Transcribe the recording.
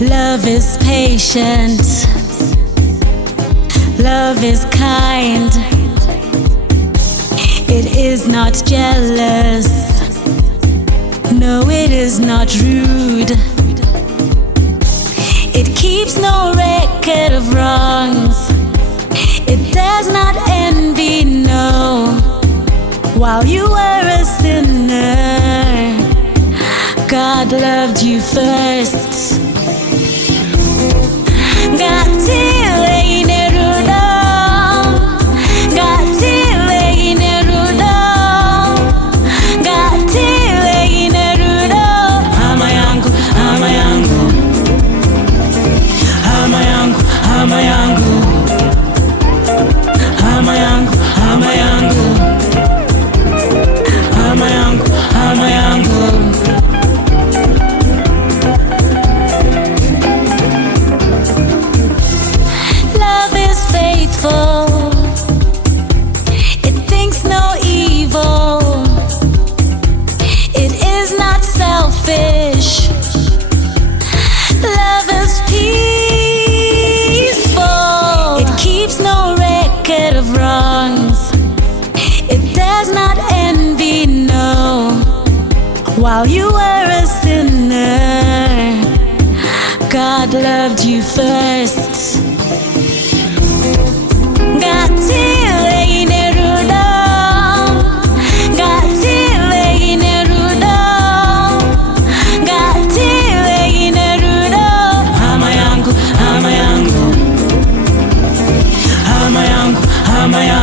Love is patient, love is kind, it is not jealous, no, it is not rude, it keeps no record of wrongs, it does not envy, no. While you were a sinner, God loved you first. Love is peaceful, it keeps no record of wrongs, it does not envy, no. While you were a sinner, God loved you first. Hama yangu